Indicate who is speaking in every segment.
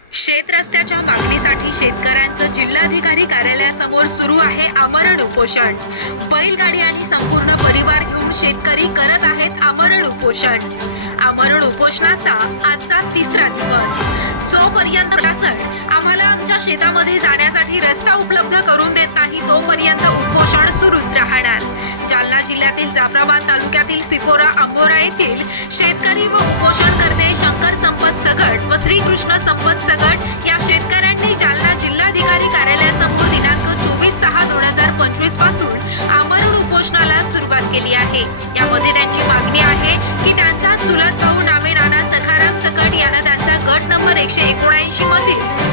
Speaker 1: शेत रस्त्याच्या मागणीसाठी शेतकऱ्यांचं जिल्हाधिकारी कार्यालयासमोर सुरू आहे आमरण उपोषण। बैलगाडी आणि संपूर्ण परिवार घेऊन शेतकरी करत आहेत आमरण उपोषण। आमरण उपोषणाचा आजचा तिसरा दिवस, जोपर्यंत प्रशासन आम्हाला आमच्या शेतामध्ये जाण्यासाठी रस्ता उपलब्ध करून देत नाही तोपर्यंत उपोषण सुरूच राहणार। जालना जिल्ह्यातील जाफराबाद तालुक्यातील सिपोरा आंबोरा येथील शेतकरी व उपोषणकर्ते शंकर संपत सगट व श्रीकृष्ण संपत सगट या शेतकऱ्यांनी जालना जिल्हाधिकारी कार्यालयासमोर दिनांक 24/6/2025 पासून आमरण उपोषणाला सुरुवात केली आहे। यामध्ये त्यांची मागणी आहे की त्यांचा चुलत भाऊ नामे नाना सखाराम सकट यानं त्यांचा गट नंबर 179 मधील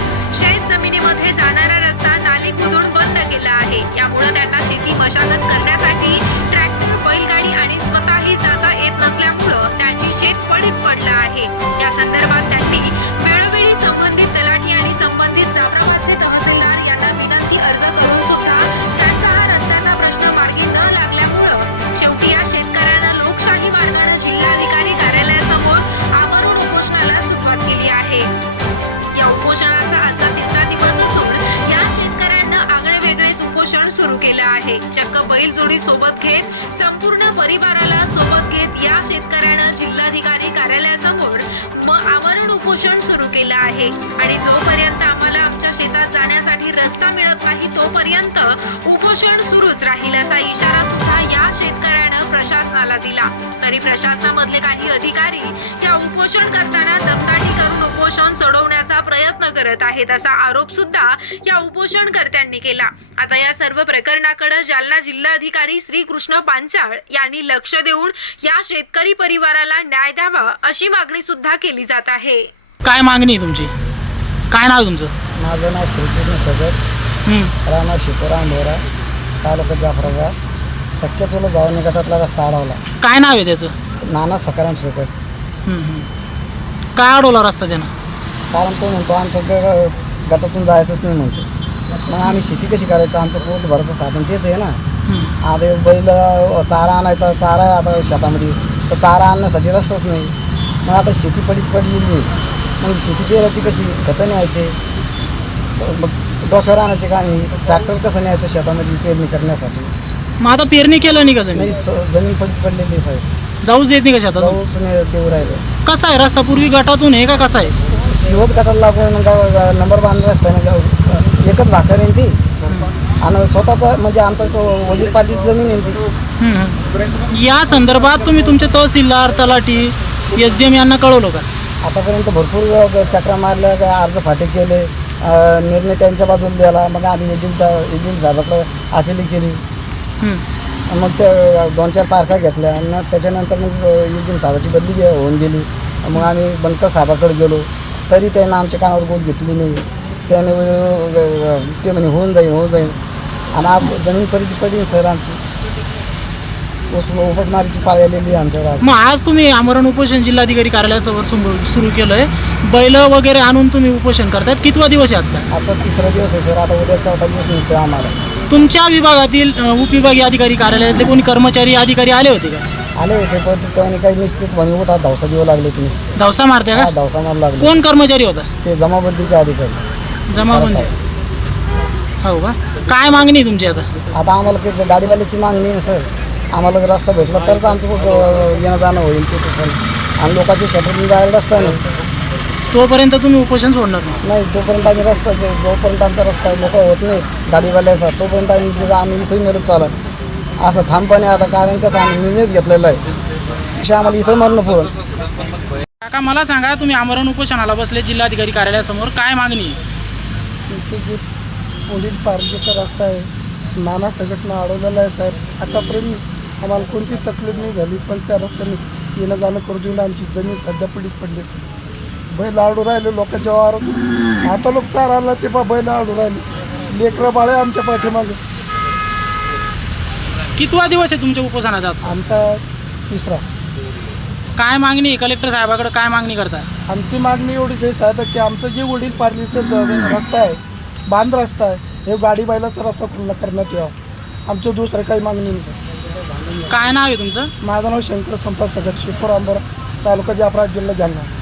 Speaker 1: शेत जमिनीमध्ये जाणारा रस्ता नाली खोदून बंद केला आहे। यामुळे त्यांना शेती मशागत करण्यासाठी ट्रॅक्टर, बैलगाडी आणि स्वतःही जाता येत नसल्यामुळे त्यांची शेत पडीत पडलं आहे। या संदर्भात त्यांनी वेळोवेळी संबंधित तलाठी आणि संबंधित जाफराबादचे तहसीलदार यांना विनंती अर्ज करून सुद्धा त्यांचा हा रस्त्याचा प्रश्न मार्गी न लागल्यामुळे शेवटी या शेतकऱ्यांना लोकशाही मार्गाने जिल्हाधिकारी कार्यालयासमोर आमरण उपोषणाला सुरुवात केली आहे। या उपोषणाचा आजचा तिसरा दिवस असून या शेतकऱ्यांना आगळे वेगळेच उपोषण सुरू केलं आहे। चक्क बैल जोडी सोबत घेत संपूर्ण परिवाराला सोबत घेत या शेतकऱ्यानं जिल्हाधिकारी कार्यालयासमोर आमरण उपोषण सुरू केलं आहे आणि जोपर्यंत आम्हाला आमच्या शेतात जाण्यासाठी रस्ता मिळत नाही तोपर्यंत उपोषण सुरूच राहील असा इशारा सुद्धा या शेतकऱ्यानं प्रशासनाला दिला। तरी प्रशासनामधले काही अधिकारी त्या उपोषण करताना दमदाटी करून उपोषण सोडवण्याचा प्रयत्न करत आहेत असा आरोप सुद्धा या उपोषणकर्त्यांनी केला। आता या सर्व प्रकरणाकडे जालना जिल्हाधिकारी श्रीकृष्ण पांचाळ यांनी लक्ष देऊन या शेतकरी परिवाराला न्याय द्यावा अशी मागणी सुद्धा केली जात आहे।
Speaker 2: काय मागणी आहे तुमची? काय नाव तुमचं?
Speaker 3: माझं नाव श्रीकृष्ण सगट, राणा शिपोरा आंबोरा, तालुका जाफराबाद। सख्या चुलत भावाने गटातला रस्ता अडवला।
Speaker 2: काय नाव आहे त्याचं?
Speaker 3: नाना सखाराम सकट।
Speaker 2: काय अडवला रस्ता त्यानं?
Speaker 3: कारण तो म्हणतो आमच्या गटातून जायचंच नाही म्हणतो। मग आम्ही शेती कशी करायचं? आमचं पोट भरायचं साधन तेच आहे ना। आता बैल चारा आणायचा, चारा आहे आता शेतामध्ये, तर चारा आणण्यासाठी रस्ताच नाही। मग आता शेती पडलेली नाही, मग शेती पेरायची कशी? खतं न्यायचे, मग डॉक्टर आणायचे का? आम्ही ट्रॅक्टर कसं न्यायचं शेतामध्ये पेरणी करण्यासाठी?
Speaker 2: मग आता पेरणी केलं नाही का जमीन?
Speaker 3: नाही, जमीन पडलेली साहेब,
Speaker 2: जाऊच देत नाही का शेतात?
Speaker 3: जाऊच नाही देऊ राहिलं।
Speaker 2: कसा आहे रस्ता? पूर्वी गटातून आहे का कसा आहे?
Speaker 3: शिवत गटाला लागून नंबर बांधला रस्त्याने एकच भाकर आहे ती, आणि स्वतःचा म्हणजे आमचा तो वडील पाठीची जमीन आहे ती।
Speaker 2: या संदर्भात तुम्ही तुमचे तहसीलदार, तलाठी, SDM यांना कळवलं का?
Speaker 3: आतापर्यंत भरपूर चक्रा मारल्या, अर्ज फाटे केले, निर्णय त्यांच्या बाजूला दिला। मग आम्ही एडिट साहेबाकडे अपील केली, मग ते 2-4 तारखा घेतल्या आणि त्याच्यानंतर मग एडिट साहेबाची बदली होऊन गेली। मग आम्ही बनकर साहेबाकडे गेलो, तरी त्यांना आमच्या कानावर गोट घेतली नाही। त्याने ते म्हणे होऊन जाईल, आणि आज जमीन पडली सर आमची, उपासमारीची पाळी आलेली आमच्या गावात।
Speaker 2: मग आज तुम्ही आमरण उपोषण जिल्हाधिकारी कार्यालयासमोर सुरू केलंय, बैल वगैरे आणून तुम्ही उपोषण करतात। कितवा दिवस आहे आजचा?
Speaker 3: आजचा तिसरा दिवस आहे सर। आता उद्या 4था दिवस मिळतोय आम्हाला।
Speaker 2: तुमच्या विभागातील उपविभागीय अधिकारी कार्यालयातले कोणी कर्मचारी अधिकारी आले होते का?
Speaker 3: आले होते, पण त्याने काही निश्चित म्हणे उठा धावसा देऊ लागले तुम्ही।
Speaker 2: धावसा मारते का?
Speaker 3: धावसा मारू लागले।
Speaker 2: कोण कर्मचारी होता?
Speaker 3: ते जमाबंदीचे अधिकारी।
Speaker 2: जमाबंदी? हो का? काय मागणी तुमची आता?
Speaker 3: आता आम्हाला ते गाडीवाल्याची मागणी आहे सर, आम्हाला रस्ता भेटला तरच आमचं येणं जाणं होईल तिथून, आणि लोकांच्या शेतातून जायला रस्ता नाही
Speaker 2: तोपर्यंत तुम्ही उपोषण सोडणार
Speaker 3: नाही। तोपर्यंत आम्ही रस्ता, जोपर्यंत आमचा रस्ता मोकळा होत नाही गाडीवाल्याचा, तोपर्यंत आम्ही इथून मिळत चालत असं ठामपणे। आता कारण कसं आम्ही निर्णयच घेतलेला आहे, अशा आम्हाला इथं मरणं पुरण।
Speaker 2: काका, मला सांगा, तुम्ही आमरण उपोषणाला बसले जिल्हाधिकारी कार्यालयासमोर, काय मागणी आहे?
Speaker 3: तिथे जे पोलीस पार्टीचा रस्ता आहे, नाना सगटनं अडवलेला आहे साहेब। आतापर्यंत आम्हाला कोणती तकलीफ नाही झाली, पण त्या रस्त्याने येणं जाणं करू देऊन आमची जमीन सध्या पडीत पडली। बैल आडू राहिले लोकांच्या वावर, आता लोक चारायला ते बैल आडू राहिले, लेकरं बाळे आमच्या पाठीमागे।
Speaker 2: कितवा दिवस आहे तुमच्या उपोषणाचा?
Speaker 3: आमचा तिसरा।
Speaker 2: काय मागणी आहे? कलेक्टर साहेबाकडे काय मागणी करता?
Speaker 3: आमची मागणी एवढीच आहे साहेब की आमचं जे वडील पार्टीचा रस्ता आहे, बांध रस्ता आहे, हे गाडी बैलाचा रस्ता पूर्ण करण्यात यावा। आमचं दुसरं काही मागणी नाही।
Speaker 2: काय नाव आहे तुमचं?
Speaker 3: माझं नाव शंकर संपत सगट, शिपोरा आंबोरा, तालुका जाफराबाद, जिल्हा जालना।